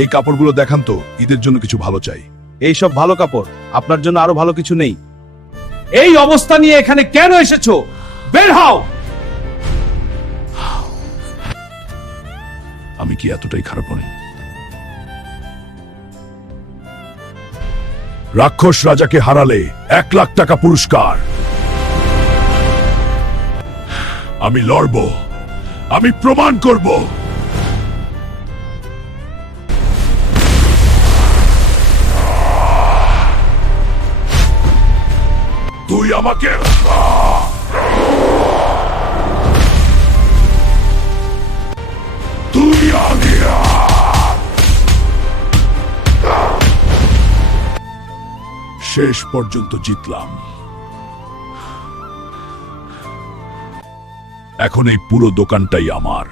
এই কাপড়গুলো দেখান তো, ঈদের জন্য কিছু ভালো চাই। এই সব ভালো কাপড়, আপনার জন্য আরো ভালো কিছু নেই। এই অবস্থা নিয়ে এখানে কেন এসেছো? বের হও। আমি কি এতটাই খারাপ নই? রাক্ষস রাজাকে হারালে 1,00,000 টাকা পুরস্কার। আমি লড়ব, আমি প্রমাণ করব। তুই আমাকে তুই আগে শেষ পর্যন্ত জিতলাম। এখন এই পুরো দোকানটাই আমার।